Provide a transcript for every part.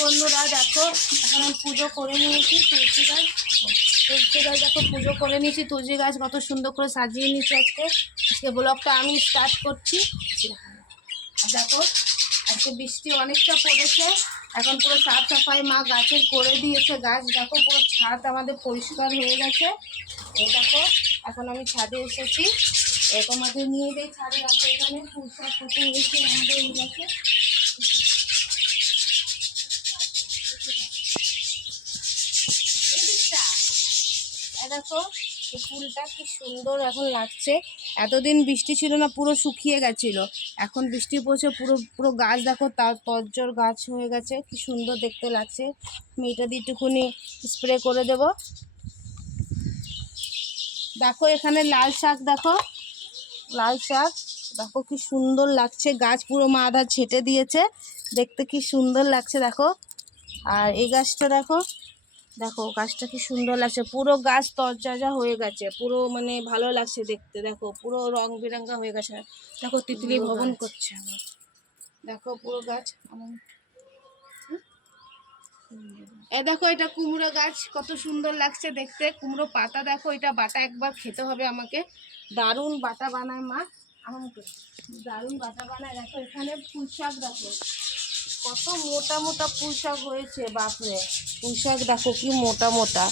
বন্ধুরা দেখো, এখন আমি পুজো করে নিয়েছি। তুলসী গাছ দেখো পুজো করে নিয়েছি। তুলসী গাছ কত সুন্দর করে সাজিয়ে নিয়েছি। আজকে ব্লগটা আমি স্টার্ট করছি। দেখো আজকে বৃষ্টি অনেকটা পড়েছে, এখন পুরো সাফ সাফাই মা গাছের করে দিয়েছে। গাছ দেখো পুরো ছাদ আমাদের পরিষ্কার হয়ে গেছে। এই দেখো এখন আমি ছাদে এসেছি, তোমাদের নিয়ে যাই ছাদে। দেখো এখানে ফুল শাক কত হয়েছে আমাদের এই গাছে। দেখো এই ফুলটা কি সুন্দর এখন লাগছে। এতদিন বৃষ্টি ছিল না, পুরো শুকিয়ে গেছিল। এখন বৃষ্টি পড়ছে, পুরো পুরো গাছ দেখো তার তজ্জর গাছ হয়ে গেছে। কি সুন্দর দেখতে লাগছে। মেয়েটা দিয়ে একটুখানি স্প্রে করে দেব। দেখো এখানে লাল শাক, দেখো লাল শাক দেখো কি সুন্দর লাগছে। গাছ পুরো মা আধা ছেটে দিয়েছে, দেখতে কি সুন্দর লাগছে দেখো। আর এই গাছটা দেখো, দেখো গাছটা কি সুন্দর লাগছে। পুরো গাছ তরতাজা হয়ে গেছে, পুরো মানে ভালো লাগছে দেখতে। দেখো পুরো রং বেরঙা হয়ে গেছে। দেখো তিতলি ভবন করছে আমার। দেখো পুরো গাছ দেখো এটা কুমড়ো গাছ, কত সুন্দর লাগছে দেখতে। কুমড়ো পাতা দেখো, এটা বাটা একবার খেতে হবে আমাকে। দারুণ বাটা বানায় মা আমাকে, দারুণ বাটা বানায়। দেখো এখানে পুঁই শাক, দেখো কত মোটা মোটা পুঁই শাক হয়েছে। বাপরে পুঁই শাক দেখো কি মোটা মোটা।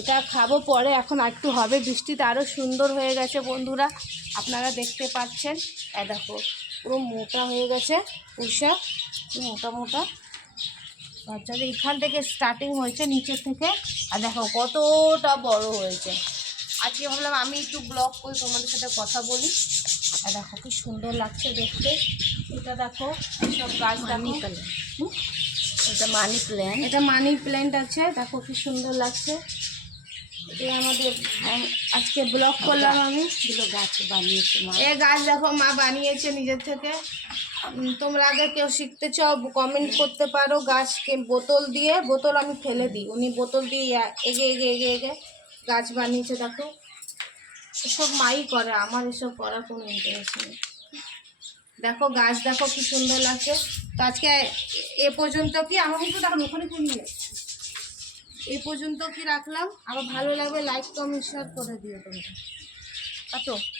এটা খাবো পরে, এখন একটু হবে বৃষ্টিতে আরও সুন্দর হয়ে গেছে বন্ধুরা, আপনারা দেখতে পাচ্ছেন। দেখো পুরো মোটা হয়ে গেছে পুঁই শাক, মোটা মোটা। বাচ্চাদের এখান থেকে স্টার্টিং হয়েছে নিচের থেকে, আর দেখো কতটা বড় হয়েছে। আজকে ভাবলাম আমি একটু ব্লগ করি, তোমাদের সাথে কথা বলি। আর দেখো কি সুন্দর লাগছে দেখতে। এটা দেখো সব গাছ, এটা মানি প্ল্যান্ট, এটা মানি প্ল্যান্ট আছে। দেখো কি সুন্দর লাগছে। এটা আমাদের আজকে ব্লগ করলাম আমি। গাছ বানিয়েছে মা। এ গাছ দেখো মা বানিয়েছে নিজের থেকে। তোমরা আগে কেউ শিখতে চাও কমেন্ট করতে পারো। গাছকে বোতল দিয়ে, বোতল আমি ফেলে দিই, উনি বোতল দিয়ে এগে এগে এগে এগে গাছ বানিয়েছে। দেখো এসব মাই করে, আমার এসব করার কোনো ইন্টারেস্ট নেই। দেখো গাছ দেখো কি সুন্দর লাগছে। তো আজকে এ পর্যন্ত কি আমার মতো দেখো ওখানে কমিয়ে যাচ্ছে। এই পর্যন্ত কি রাখলাম। আবার ভালো লাগবে লাইক কমেন্ট শেয়ার করে দিও তোমরা।